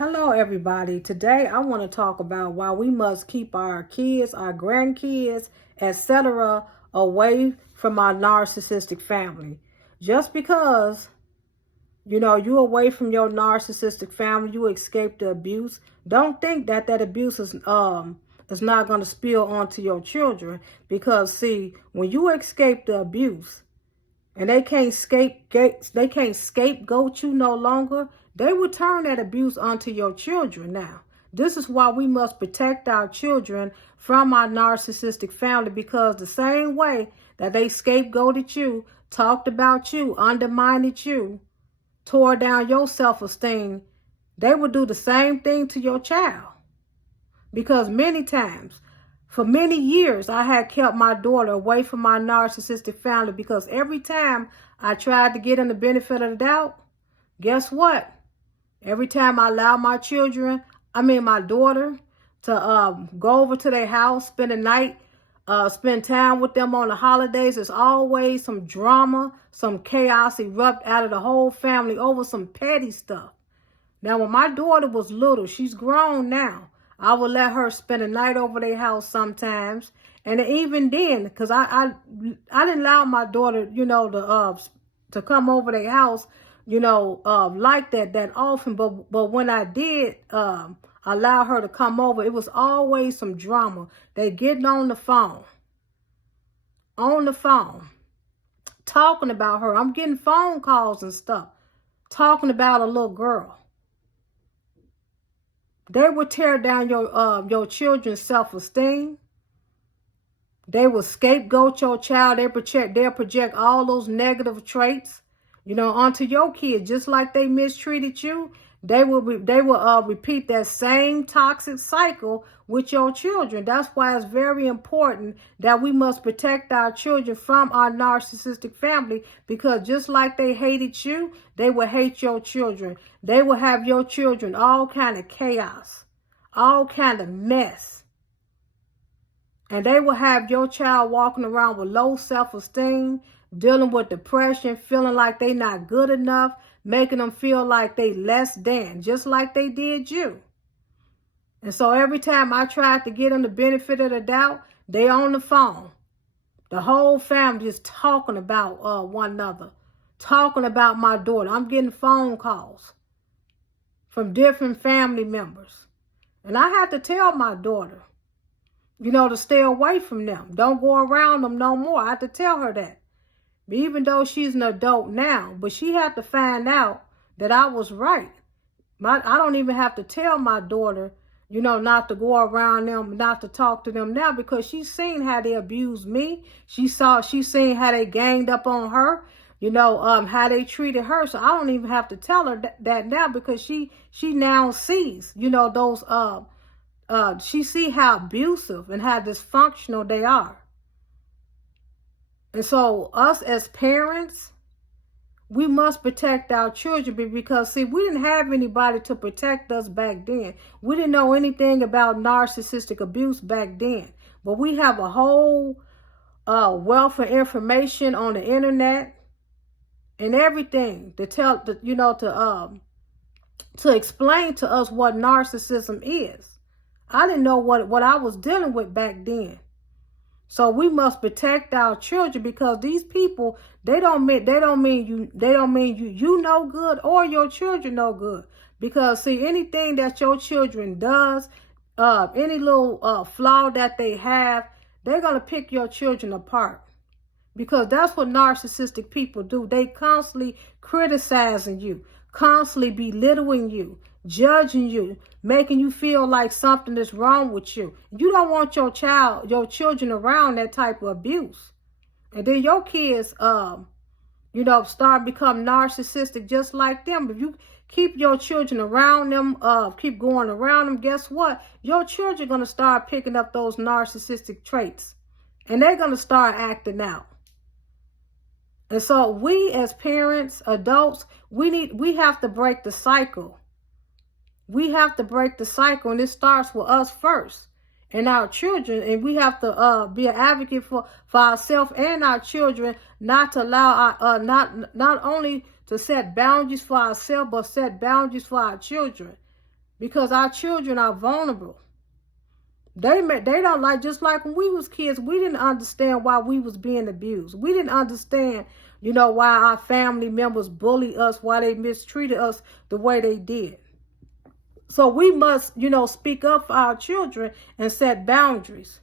Hello, everybody. Today, I want to talk about why we must keep our kids, our grandkids, etc., away from our narcissistic family. Just because, you're away from your narcissistic family, you escape the abuse. Don't think that abuse is not going to spill onto your children. Because, see, when you escape the abuse, and they can't scapegoat you no longer, they will turn that abuse onto your children now. This is why we must protect our children from our narcissistic family, because the same way that they scapegoated you, talked about you, undermined you, tore down your self-esteem, they will do the same thing to your child. Because many times, for many years, I had kept my daughter away from my narcissistic family, because every time I tried to get them the benefit of the doubt, guess what? Every time I allow my daughter, to go over to their house, spend the night, spend time with them on the holidays, there's always some drama, some chaos erupt out of the whole family over some petty stuff. Now, when my daughter was little, she's grown now, I would let her spend a night over their house sometimes. And even then, because I didn't allow my daughter, to come over their house, like that often. But when I did allow her to come over, it was always some drama. They getting on the phone, talking about her. I'm getting phone calls and stuff, talking about a little girl. They would tear down your children's self-esteem. They will scapegoat your child. They'll project all those negative traits, onto your kids, just like they mistreated you. They will repeat that same toxic cycle with your children. That's why it's very important that we must protect our children from our narcissistic family, because just like they hated you, they will hate your children. They will have your children all kind of chaos, all kind of mess. And they will have your child walking around with low self-esteem, dealing with depression, feeling like they not good enough, making them feel like they less than, just like they did you. And so every time I tried to get them the benefit of the doubt, they on the phone. The whole family is talking about one another, talking about my daughter. I'm getting phone calls from different family members. And I had to tell my daughter, to stay away from them. Don't go around them no more. I had to tell her that. Even though she's an adult now, but she had to find out that I was right. I don't even have to tell my daughter, not to go around them, not to talk to them now, because she's seen how they abused me. She's seen how they ganged up on her, how they treated her. So I don't even have to tell her that now, because she now sees, those, she see how abusive and how dysfunctional they are. And so us as parents, we must protect our children, because, see, we didn't have anybody to protect us back then. We didn't know anything about narcissistic abuse back then. But we have a whole wealth of information on the internet and everything to tell, to explain to us what narcissism is. I didn't know what I was dealing with back then. So we must protect our children, because these people, they don't mean you no good or your children no good. Because, see, anything that your children does, any little flaw that they have, they're going to pick your children apart. Because that's what narcissistic people do. They constantly criticizing you, constantly belittling you, judging you, making you feel like something is wrong with you. You don't want your children around that type of abuse. And then your kids, start become narcissistic just like them. If you keep your children around them, keep going around them, guess what? Your children are going to start picking up those narcissistic traits. And they're going to start acting out. And so we as parents, adults, we have to break the cycle. We have to break the cycle, and it starts with us first and our children. And we have to be an advocate for ourselves and our children, not to allow our not only to set boundaries for ourselves, but set boundaries for our children. because our children are vulnerable. They don't like, just like when we was kids, we didn't understand why we was being abused. We didn't understand, why our family members bullied us, why they mistreated us the way they did. So we must, speak up for our children and set boundaries,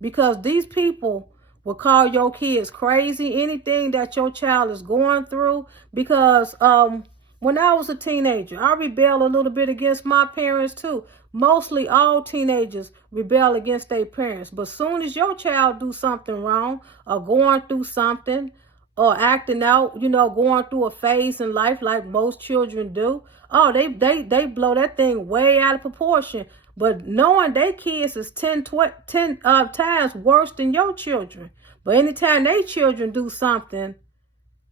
because these people will call your kids crazy, anything that your child is going through. Because when I was a teenager, I rebelled a little bit against my parents too. Mostly all teenagers rebel against their parents. But soon as your child do something wrong, or going through something, or acting out, going through a phase in life like most children do, oh, they blow that thing way out of proportion. But knowing their kids is 10 times worse than your children. But anytime they children do something,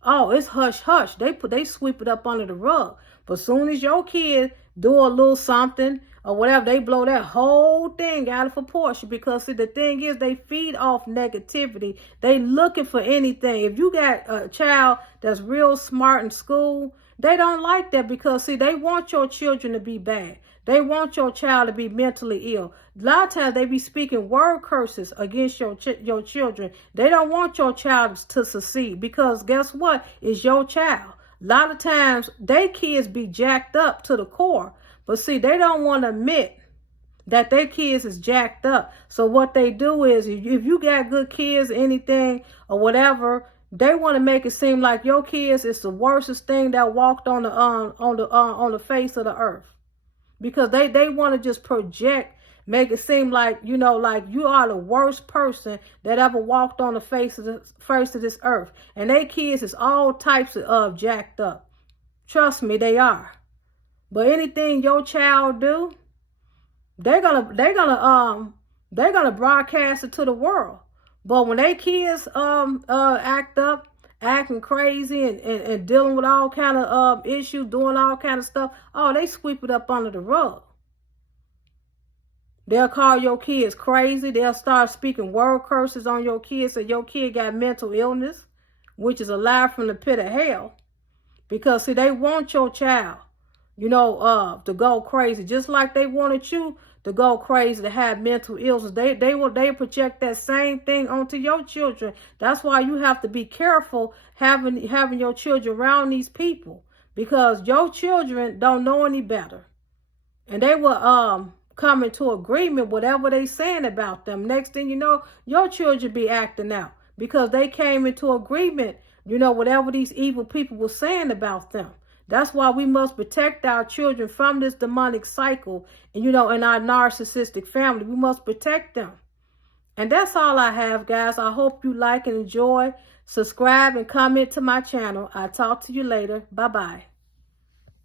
oh, it's hush hush. They sweep it up under the rug. But soon as your kid do a little something or whatever, they blow that whole thing out of proportion. Because see, the thing is, they feed off negativity. They looking for anything. If you got a child that's real smart in school, they don't like that, because see, they want your children to be bad. They want your child to be mentally ill. A lot of times they be speaking word curses against your children. They don't want your child to succeed, because guess what? It's your child. A lot of times they kids be jacked up to the core. But see, they don't want to admit that their kids is jacked up. So what they do is, if you got good kids, anything or whatever, they want to make it seem like your kids is the worstest thing that walked on the face of the earth. Because they want to just project, make it seem like, like you are the worst person that ever walked on the face of this earth. And they kids is all types of jacked up. Trust me, they are. But anything your child do, they're gonna broadcast it to the world. But when they kids act up, acting crazy and dealing with all kind of issues, doing all kind of stuff, oh, they sweep it up under the rug. They'll call your kids crazy. They'll start speaking word curses on your kids, so your kid got mental illness, which is a lie from the pit of hell. Because see, they want your child, to go crazy, just like they wanted you to go crazy, to have mental illness. They project that same thing onto your children. That's why you have to be careful having your children around these people, because your children don't know any better, and they will come into agreement whatever they saying about them. Next thing you know, your children be acting out because they came into agreement, whatever these evil people were saying about them. That's why we must protect our children from this demonic cycle, and in our narcissistic family. We must protect them. And that's all I have, guys. I hope you like and enjoy. Subscribe and comment to my channel. I'll talk to you later. Bye-bye.